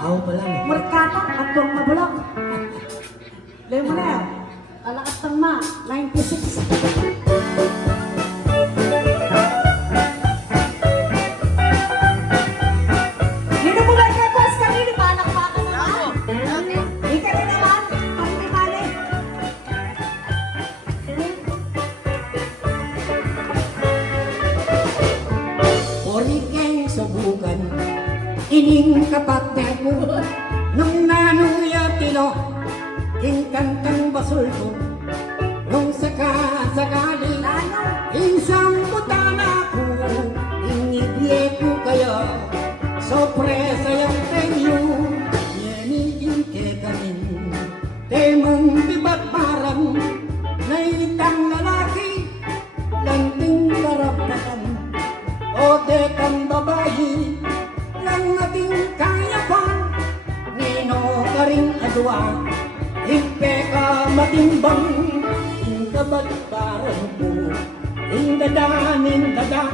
Ako pala eh. Merkata at tuwang mabulok. Lemonel, alakas ng ma, 96. Ninumulay ka, boss, kanini ba? Nakapaka naman. Ika rin naman, pahimimali. Orikeng subukan, ining kapatid mo, nung nanuya tino, kantang basulto, nung sakasakali, isang putana ko, inibye ko kayo, sorpresa yung penyo, yenigin ke kanin, temang bibat barang, naitang lalaki, lanting karapatan, o dekang babayi, lang nating kaya pa, nino ka rin adwa, himpe ka matimbang, indabat parang po, indadanin dada,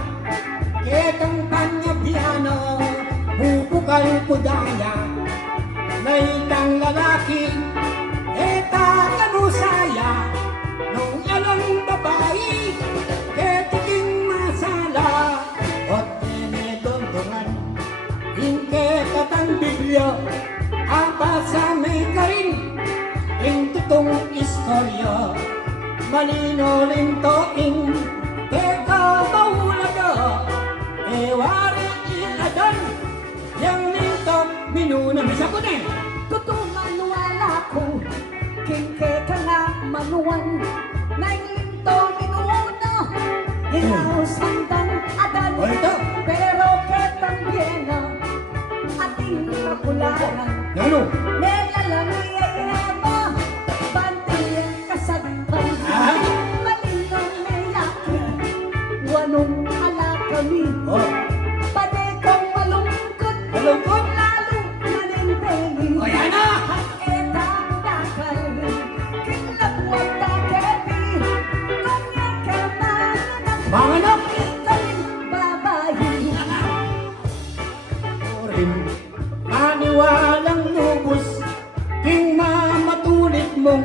ketang kanya piano, bubukal kudaya, naitang lalaki, eta kanusaya, nung alang babae, ketiking masala, at tinedondongan, hingke katang Biblia, apa sa may karin, ing tutong istorya, malino rin toing, teka mahulaga, ewari iladan, yang lintok minuna misa ko din. Totoo manuwala ko, kingke ka nga manuwan, nailinto minuuna, hinaos handang adan, O ito. pero ketang biyena, ating makularan, Ano? nelalang iyayama, bantiyan kasagpan, Ah? malinong nilaki, wanong ala kami, Oh, padekong malungkot, malungkot? lalo nanindengin, O yan na! etang dakal, kinlagwag takepi, nungyakel na nanak, Mga anak! ikalim babayi. Orin, maniwalang lubos, king mamatulit mo,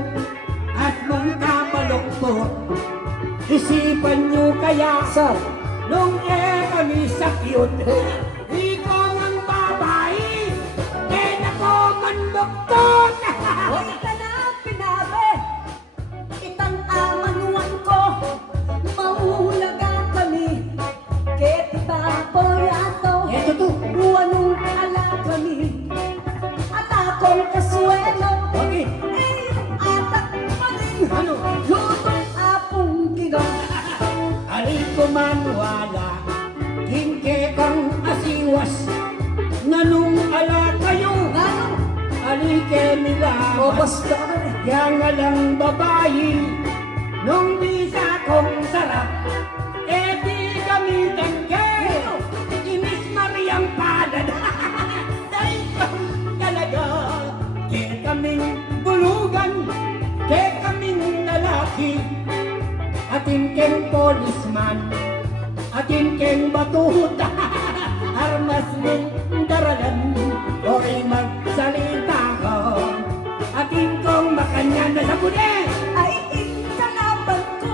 at mong kapalokpo. Isipan nyo kaya, Sir, nung kami sa cute, ikaw ang babae, nako man doktor! huwag ka na pinabe, itang amanuan ko, maulaga kami, ketiba po yato, Ito to, buwanong ala kami, at akong kasuelo, okay. atak maling, Ano? lutong apong ginong, Alin ko manwala, kingke kang asiwas, nanong ala kayo, ganong, alike nila. obos ka ka rin. Yang alang babae, nung bisa kong sarap, di gamitan kayo, inis Mariang Palad. Dahil kang talaga, ke kaming bulugan, ke kaming lalaki, atin keng polisman, atin keng batuta, armas ning daralan, o'y magsalita ko, atin kong makanyan na sa puli. Ay ikalaban ko,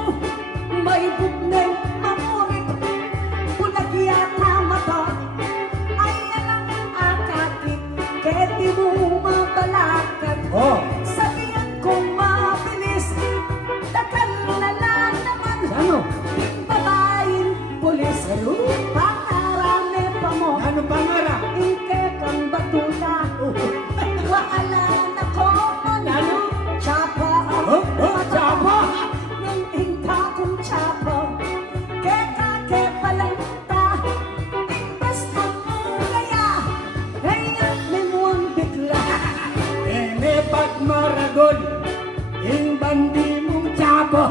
may bugnay amorit, punagyan na mata, ay alang akakit, keti mo mabalakat, Oh, sabihan kong mabilis, takal na lang naman, ano? babaeng pulis, pangarami pa mo, Ano pangarap? ike kang batuta, waalan ako man, Ano? tsapa ang Oh, oh, mata. tsapa! Nang ingka kong tsapa, keka ke palanta, imbes ang ulaya, kaya memuang bigla. Emepat maragol, yung bandi mong tsapo,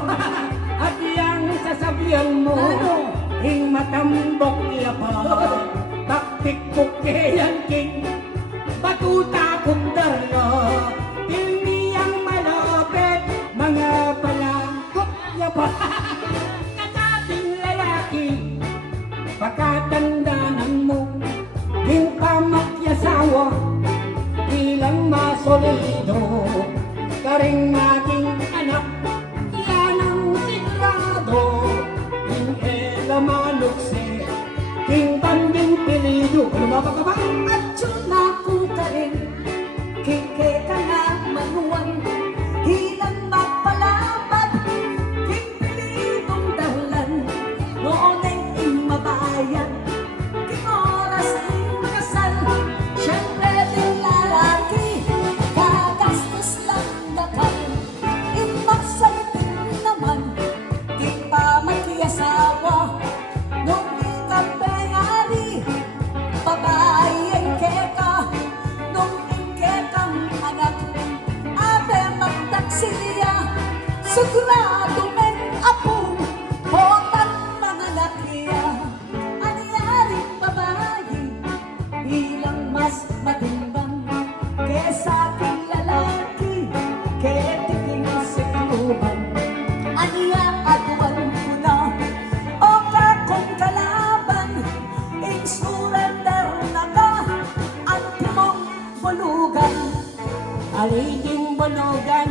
at yang sasabihan mo, Ano? yung matambok niya pa, taktik ko kayan king, batuta kong darlo, pilmiyang malapit, mga palangkot niya pa, kasabing lalaki, pagkatandaan mo, yung pamakyasawa, masolido, karing maging anak, yan ang sigurado. King Ella Manukse, King Banding Pilido. Ano ba ka ba? At yun ako ka rin, kike ka na manuwan, hilang magpalabat, kipilitong dahilan, noon ay mabayan, kimoras ing kasal, syempre din lalaki, kagastos lang dakal, imaksay din naman, di pa magkiasawa, nung ikapengari, babae ay keka, nung ikekang anak, abe magtaksiya, sigurado may apo, hotan mga nakiya, anyaring babae, bilang mas matimbang, kesa aking lalaki, ketiting sikluban, aniya aduan ko na, o kakong kalaban, in surrender na ka, ang timong bulugan. Aliging bulugan,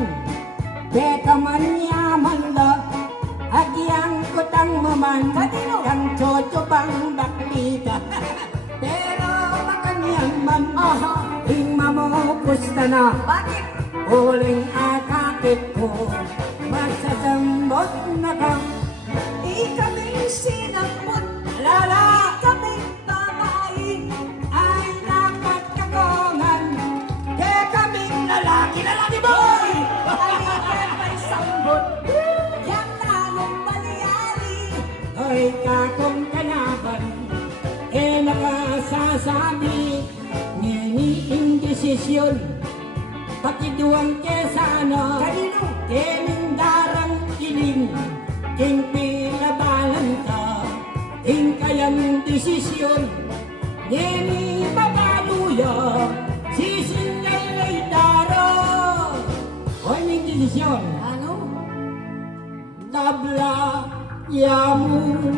teka man yaman la, agyang kutang maman, Kanino? yang chocho pang baklita. Pero makanyang man, ing mamupusta na, Bakit? uling akakit ko, masasambot na ka. Ikaming sinambot, Lala, ikaming babae, ay napagkakongan, kaya kaming lalaki boy! ay ikapay sambot, yang nanong mangyari. Ay kakong kanaban, nakasasabi, nginiing desisyon, pakiduang kesano, Kanino? kening darang iling, king pinabalan ka, king kayang desisyon, ngini babaluya, sisingalay daro. O ning desisyon, Ano? tabla yamu